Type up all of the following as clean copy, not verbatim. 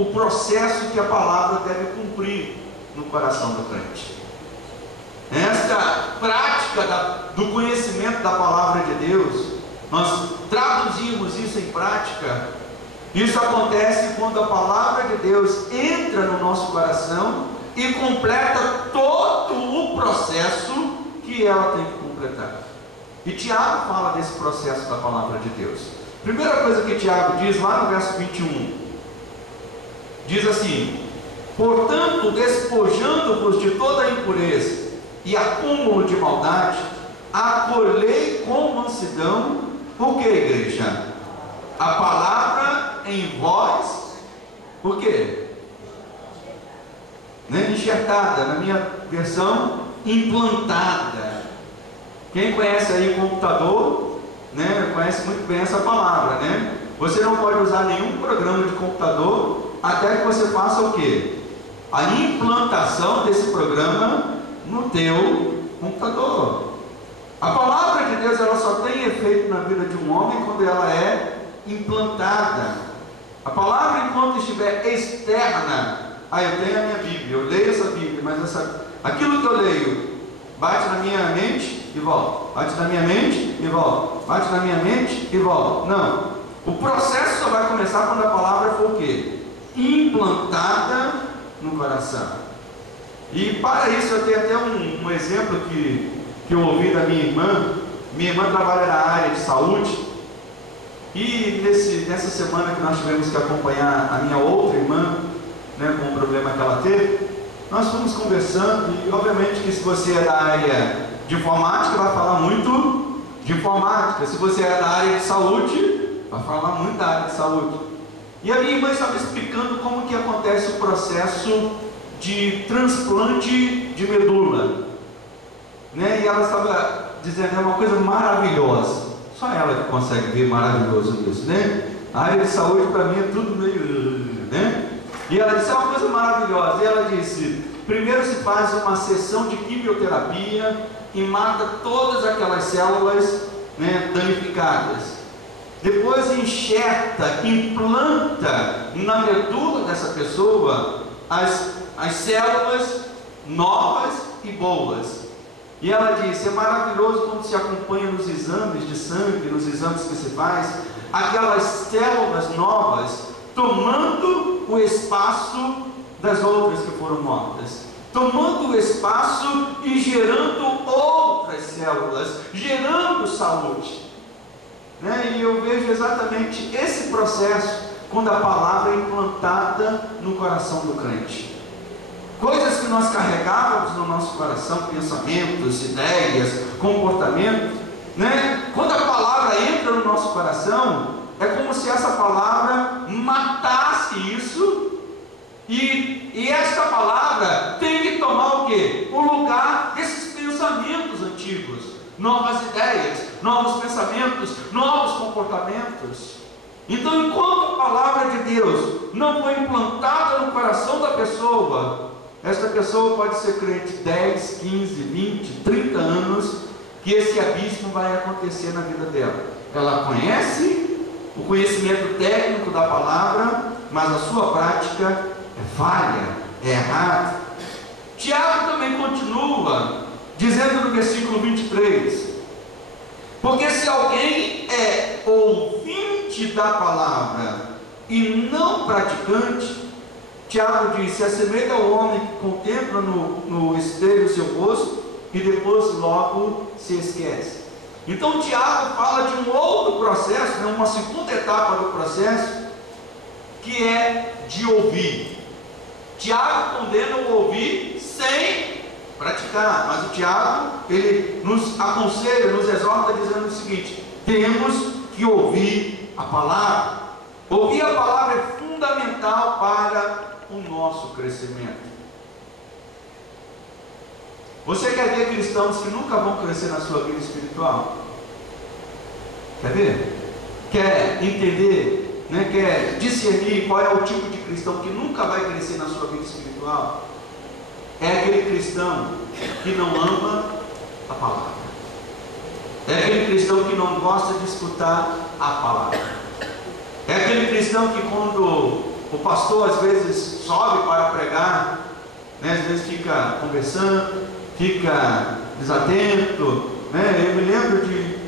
o processo que a palavra deve cumprir no coração do crente. Esta prática do conhecimento da palavra de Deus, nós traduzimos isso em prática. Isso acontece quando a palavra de Deus entra no nosso coração e completa todo o processo que ela tem que completar. E Tiago fala desse processo da palavra de Deus. Primeira coisa que Tiago diz lá no verso 21, diz assim: portanto, despojando-vos de toda a impureza e acúmulo de maldade, acolhei com mansidão o que, igreja? A palavra em vós, o que? Enxertada, na minha versão, implantada. Quem conhece aí o computador, conhece muito bem essa palavra, Você não pode usar nenhum programa de computador até que você faça o que? A implantação desse programa no teu computador. A palavra de Deus, ela só tem efeito na vida de um homem quando ela é implantada. A palavra, enquanto estiver externa, eu tenho a minha Bíblia, eu leio essa Bíblia, mas aquilo que eu leio bate na minha mente e volta, bate na minha mente e volta, bate na minha mente e volta. Não, o processo só vai começar quando a palavra for o quê? Implantada no coração. E para isso eu tenho até um exemplo que eu ouvi da minha irmã. Minha irmã trabalha na área de saúde, e nessa semana que nós tivemos que acompanhar a minha outra irmã, com o problema que ela teve, nós fomos conversando, e obviamente que se você é da área de informática, vai falar muito de informática. Se você é da área de saúde, vai falar muito da área de saúde. E a minha irmã estava explicando como que acontece o processo de transplante de medula, E ela estava dizendo, é uma coisa maravilhosa. Só ela que consegue ver maravilhoso isso, A área de saúde para mim é tudo meio, E ela disse, é uma coisa maravilhosa. E ela disse, primeiro se faz uma sessão de quimioterapia e mata todas aquelas células, danificadas. Depois enxerta, implanta na medula dessa pessoa as células novas e boas. E ela disse, é maravilhoso quando se acompanha nos exames de sangue, nos exames que se faz, aquelas células novas tomando o espaço das outras que foram mortas, tomando o espaço e gerando outras células, gerando saúde. E eu vejo exatamente esse processo quando a palavra é implantada no coração do crente. Coisas que nós carregávamos no nosso coração, pensamentos, ideias, comportamentos, Quando a palavra entra no nosso coração, é como se essa palavra matasse isso, e esta palavra tem que tomar o quê? O lugar desses pensamentos antigos, novas ideias, novos pensamentos, novos comportamentos. Então, enquanto a palavra de Deus não foi implantada no coração da pessoa, esta pessoa pode ser crente 10, 15, 20, 30 anos, que esse abismo vai acontecer na vida dela. Ela conhece o conhecimento técnico da palavra, mas a sua prática é falha, é errada. Tiago também continua dizendo no versículo 23: porque se alguém é ouvinte da palavra e não praticante, Tiago diz, se assemelha ao homem que contempla no espelho o seu rosto e depois logo se esquece. Então Tiago fala de um outro processo, uma segunda etapa do processo, que é de ouvir. Tiago condena o ouvir sem praticar, mas o Tiago, ele nos aconselha, nos exorta dizendo o seguinte: temos que ouvir a palavra. Ouvir a palavra é fundamental para o nosso crescimento. Você quer ver cristãos que nunca vão crescer na sua vida espiritual? Quer ver? Quer entender, quer discernir qual é o tipo de cristão que nunca vai crescer na sua vida espiritual? É aquele cristão que não ama a palavra. É aquele cristão que não gosta de escutar a palavra. É aquele cristão que quando o pastor às vezes sobe para pregar, né? Às vezes fica conversando, fica desatento, né? Eu me lembro de,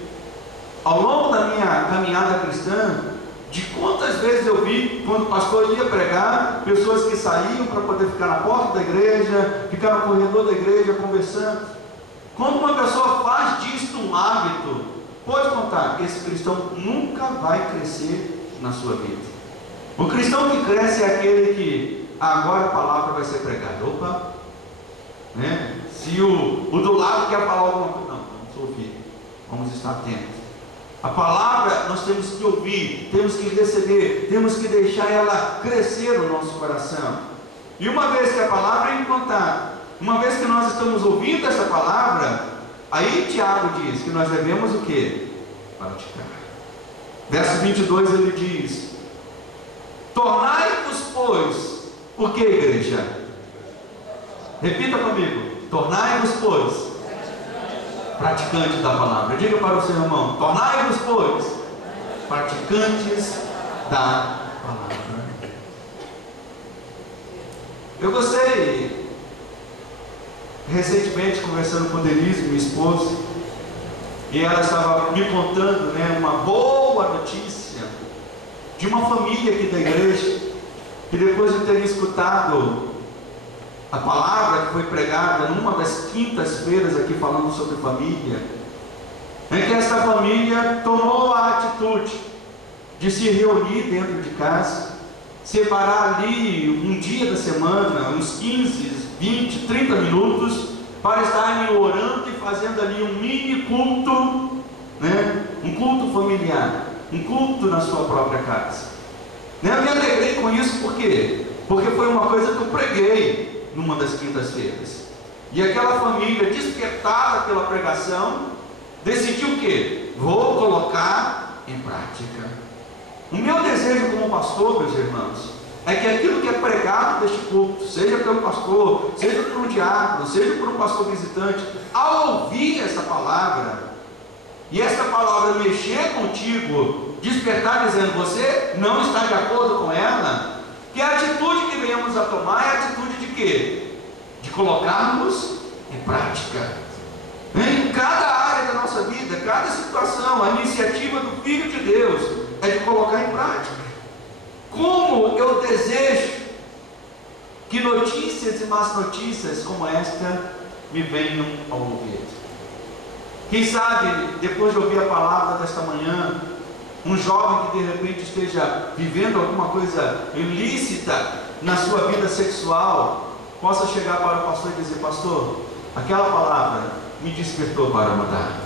ao longo da minha caminhada cristã, de quantas vezes eu vi, quando o pastor ia pregar, pessoas que saíam para poder ficar na porta da igreja, ficar no corredor da igreja conversando. Quando uma pessoa faz disto um hábito, pode contar que esse cristão nunca vai crescer na sua vida. O cristão que cresce é aquele que agora a palavra vai ser pregada. Opa, né? Se o do lado quer falar alguma coisa, não, vamos ouvir, vamos estar atentos. A palavra nós temos que ouvir, temos que receber, temos que deixar ela crescer no nosso coração. E uma vez que a palavra é implantada, uma vez que nós estamos ouvindo essa palavra, aí Tiago diz que nós devemos o quê? Praticar. Verso 22 ele diz: tornai-vos, pois, o que, igreja? Repita comigo: tornai-vos, pois, praticantes da palavra. Diga para o seu irmão: tornai-vos, pois, praticantes da palavra. Eu gostei, recentemente, conversando com Denise, minha esposa, e ela estava me contando, né, uma boa notícia de uma família aqui da igreja, que depois de ter escutado a palavra que foi pregada numa das quintas-feiras aqui falando sobre família, é que essa família tomou a atitude de se reunir dentro de casa, separar ali um dia da semana, uns 15, 20, 30 minutos, para estarem orando e fazendo ali um mini culto, né? Um culto familiar, um culto na sua própria casa. Eu me alegrei com isso, por quê? Porque foi uma coisa que eu preguei numa das quintas-feiras. E aquela família, despertada pela pregação, decidiu o quê? Vou colocar em prática. O meu desejo como pastor, meus irmãos, é que aquilo que é pregado neste culto, seja pelo pastor, seja por um diácono, seja por um pastor visitante, ao ouvir essa palavra, e essa palavra mexer contigo, despertar dizendo, você não está de acordo com ela, que a atitude que venhamos a tomar é a atitude de quê? De colocarmos em prática. Em cada área da nossa vida, cada situação, a iniciativa do Filho de Deus é de colocar em prática. Como eu desejo que notícias e más notícias como esta me venham ao ouvido. Quem sabe, depois de ouvir a palavra desta manhã, um jovem que de repente esteja vivendo alguma coisa ilícita na sua vida sexual, possa chegar para o pastor e dizer, pastor, aquela palavra me despertou para mudar.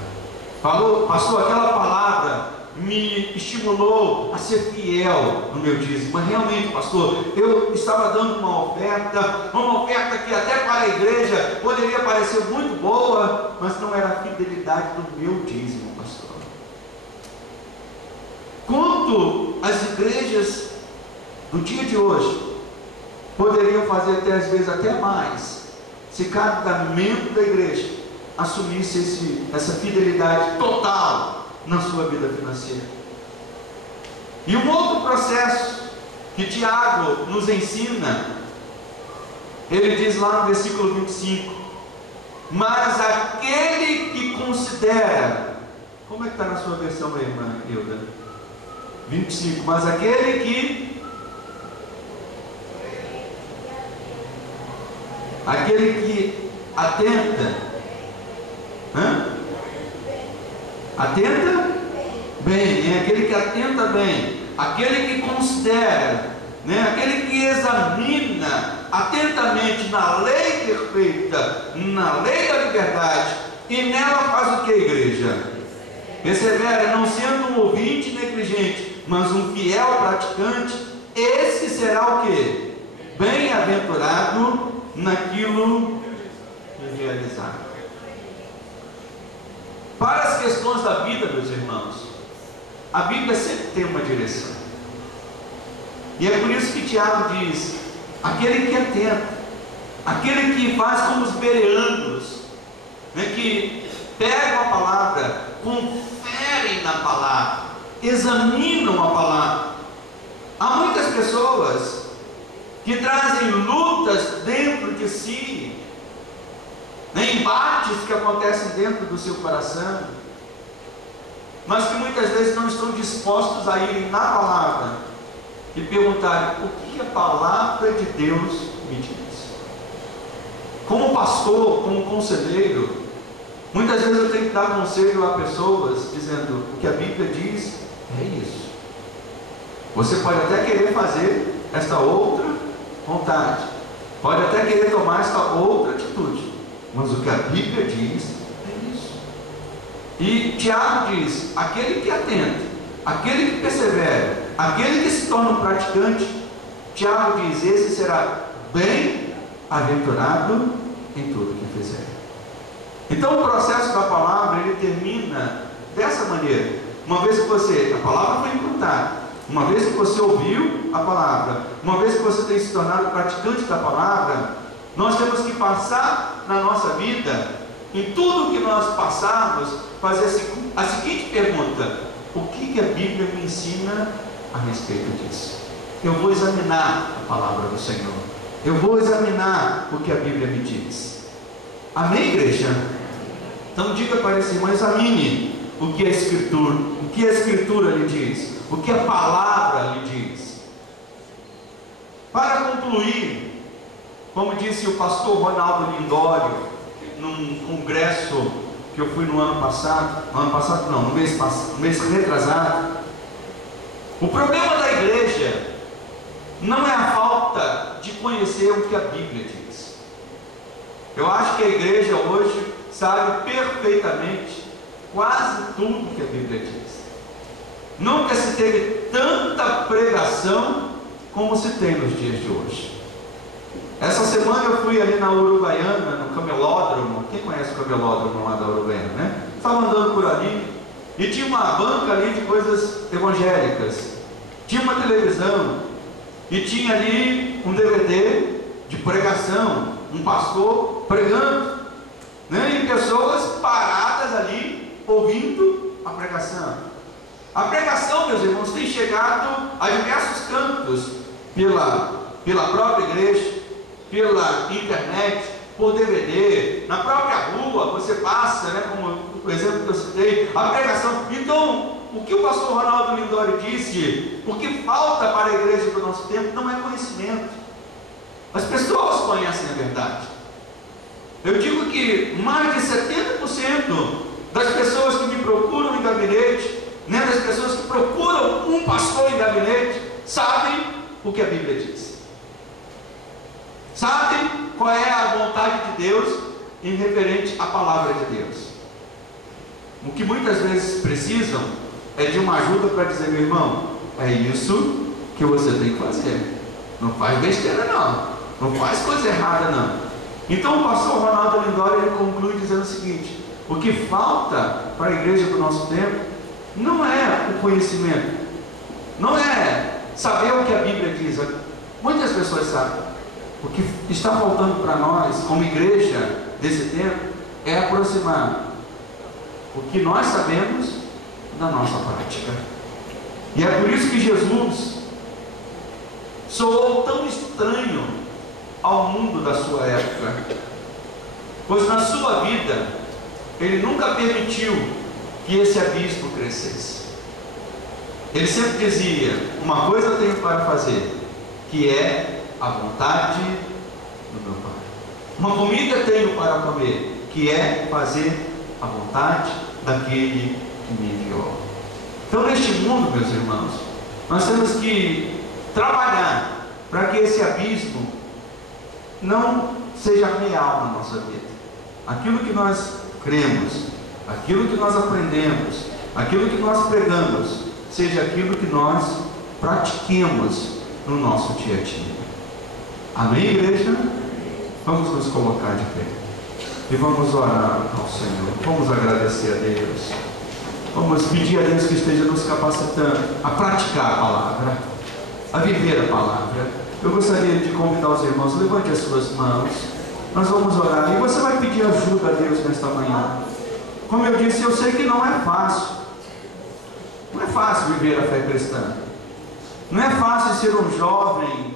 Falou, pastor, aquela palavra me estimulou a ser fiel no meu dízimo. Mas realmente, pastor, eu estava dando uma oferta que até para a igreja poderia parecer muito boa, mas não era a fidelidade do meu dízimo, pastor. Quanto as igrejas do dia de hoje poderiam fazer até às vezes até mais, se cada membro da igreja assumisse essa fidelidade total na sua vida financeira. E um outro processo que Tiago nos ensina, ele diz lá no versículo 25, mas aquele que considera, como é que está na sua versão aí, irmã Hilda? 25, mas aquele que atenta, atenta bem, é aquele que atenta bem, aquele que considera, né? Aquele que examina atentamente na lei perfeita, na lei da liberdade, e nela faz o que, igreja? Persevera, não sendo um ouvinte negligente, mas um fiel praticante, esse será o que? Bem-aventurado naquilo que realizar. Para as questões da vida, meus irmãos, a Bíblia sempre tem uma direção. E é por isso que Tiago diz, aquele que é atento, aquele que faz como os bereanos, né, que pegam a palavra, conferem na palavra, examinam a palavra. Há muitas pessoas que trazem lutas dentro de si, embates que acontecem dentro do seu coração, mas que muitas vezes não estão dispostos a irem na palavra e perguntarem o que a palavra de Deus me diz. Como pastor, como conselheiro, muitas vezes eu tenho que dar conselho a pessoas dizendo: o que a Bíblia diz é isso. Você pode até querer fazer esta outra vontade, pode até querer tomar esta outra atitude, mas o que a Bíblia diz é isso. E Tiago diz: aquele que atenta, aquele que persevera, aquele que se torna um praticante, Tiago diz, esse será bem-aventurado em tudo que fizer. Então o processo da palavra, ele termina dessa maneira. Uma vez que a palavra foi implantada, uma vez que você ouviu a palavra, uma vez que você tem se tornado praticante da palavra, nós temos que passar na nossa vida, em tudo que nós passarmos, fazer a seguinte pergunta: o que a Bíblia me ensina a respeito disso? Eu vou examinar a palavra do Senhor, eu vou examinar o que a Bíblia me diz. Amém, igreja? Então diga para esse irmão: examine o que a Escritura lhe diz, o que a palavra lhe diz. Para concluir, como disse o pastor Ronaldo Lindório num congresso que eu fui no mês retrasado, o problema da igreja não é a falta de conhecer o que a Bíblia diz. Eu acho que a igreja hoje sabe perfeitamente quase tudo que a Bíblia diz. Nunca se teve tanta pregação como se tem nos dias de hoje. Essa semana eu fui ali na Uruguaiana, no camelódromo. Quem conhece o camelódromo lá da Uruguaiana, né? Estava andando por ali e tinha uma banca ali de coisas evangélicas, tinha uma televisão e tinha ali um DVD de pregação, um pastor pregando, né? E pessoas paradas ali ouvindo a pregação. A pregação, meus irmãos, tem chegado a diversos cantos pela própria igreja, pela internet, por DVD, na própria rua, você passa, né, como o exemplo que eu citei, a pregação. Então, o que o pastor Ronaldo Lindório disse, o que falta para a igreja do nosso tempo não é conhecimento. As pessoas conhecem a verdade. Eu digo que mais de 70% das pessoas que me procuram em gabinete, né, das pessoas que procuram um pastor em gabinete, sabem o que a Bíblia diz. Sabem qual é a vontade de Deus em referente à palavra de Deus. O que muitas vezes precisam é de uma ajuda para dizer: meu irmão, é isso que você tem que fazer. Não faz besteira não faz coisa errada não. Então o pastor Ronaldo Lindório, ele conclui dizendo o seguinte: o que falta para a igreja do nosso tempo não é o conhecimento, não é saber o que a Bíblia diz. Muitas pessoas sabem. O que está faltando para nós, como igreja desse tempo, é aproximar o que nós sabemos da nossa prática. E é por isso que Jesus soou tão estranho ao mundo da sua época, pois na sua vida ele nunca permitiu que esse abismo crescesse. Ele sempre dizia: uma coisa eu tenho para fazer, que é a vontade do meu Pai. Uma comida tenho para comer, que é fazer a vontade daquele que me enviou. Então, neste mundo, meus irmãos, nós temos que trabalhar para que esse abismo não seja real na nossa vida. Aquilo que nós cremos, aquilo que nós aprendemos, aquilo que nós pregamos, seja aquilo que nós pratiquemos no nosso dia a dia. Amém, igreja? Vamos nos colocar de pé e vamos orar ao Senhor. Vamos agradecer a Deus. Vamos pedir a Deus que esteja nos capacitando a praticar a palavra, a viver a palavra. Eu gostaria de convidar os irmãos: levante as suas mãos. Nós vamos orar e você vai pedir ajuda a Deus nesta manhã. Como eu disse, eu sei que não é fácil. Não é fácil viver a fé cristã. Não é fácil ser um jovem